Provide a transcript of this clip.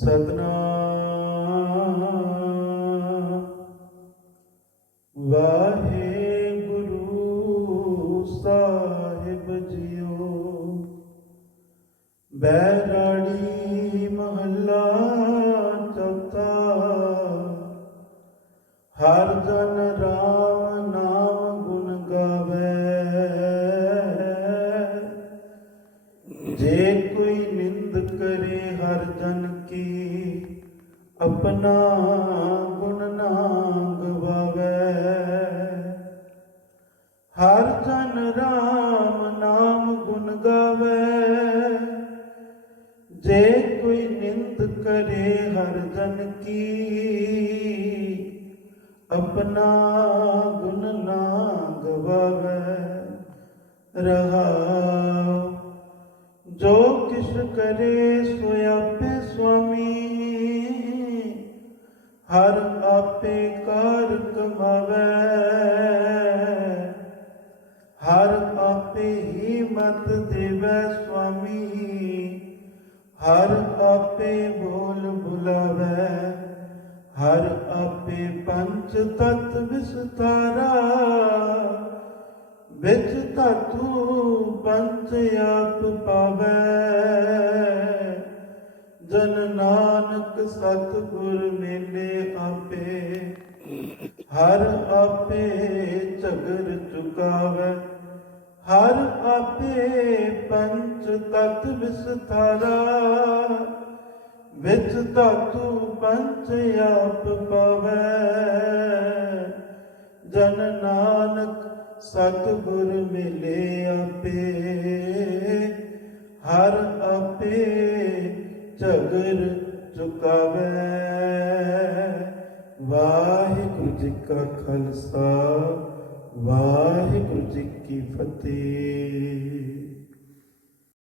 ਸਤਨਾਮ ਵਾਹਿਗੁਰੂ ਸਾਹਿਬ ਜੀਓ ਬੈਰਾੜੀ ਮਹੱਲਾ ਚੌਥਾ ਹਰ ਜਨ ਰਾਮ ਨਾਮ ਆਪਣਾ ਗੁਣ ਨਾ ਗਵਾਵੇ ਹਰ ਜਨ ਰਾਮ ਨਾਮ ਗੁਣ ਗਾਵੇ। ਜੇ ਕੋਈ ਨਿੰਦ ਕਰੇ ਹਰ ਜਨ ਕੀ, ਆਪਣਾ ਗੁਣ ਨਾ ਗਵਾਵੇ ਰਹਾਉ ਜੋ ਕਿਛ ਕਰੇ ਸੋ ਆਪੇ ਸੁਆਮੀ। ਹਰ ਆਪੇ ਕਾਰ ਕਮਾਵੇ ਹਰ ਆਪੇ ਹੀ ਮਤ ਦੇਵੇ ਸੁਆਮੀ। ਹਰ ਆਪੇ ਬੋਲ ਬੁਲਾਵੇ। ਹਰ ਆਪੇ ਪੰਚ ਤਤ ਵਿਸਤਾਰਾ। ਵਿੱਚ ਧਾਤੂ ਪੰਚ ਆਪ ਪਾਵੇ। ਜਨ ਨਾਨਕ ਸਤਿਗੁਰ ਮੇਲੇ ਆਪੇ, ਹਰ ਆਪੇ ਝਗਰ ਚੁਕਾਵੇ, ਹਰ ਆਪੇ ਪੰਚ ਤਤ ਵਿਸਥਾਰਾ, ਵਿੱਚ ਧਾਤੂ ਪੰਚ ਆਪ ਪਵੈ। ਜਨ ਨਾਨਕ ਸਤਿਗੁਰ ਮਿਲੇ ਆਪੇ, ਹਰ ਆਪੇ ਝਗਰ ਚੁਕਾਵੇ। ਵਾਹਿਗੁਰੂ ਜੀ ਕਾ ਖਾਲਸਾ ਵਾਹਿਗੁਰੂ ਜੀ ਕੀ ਫਤਿਹ।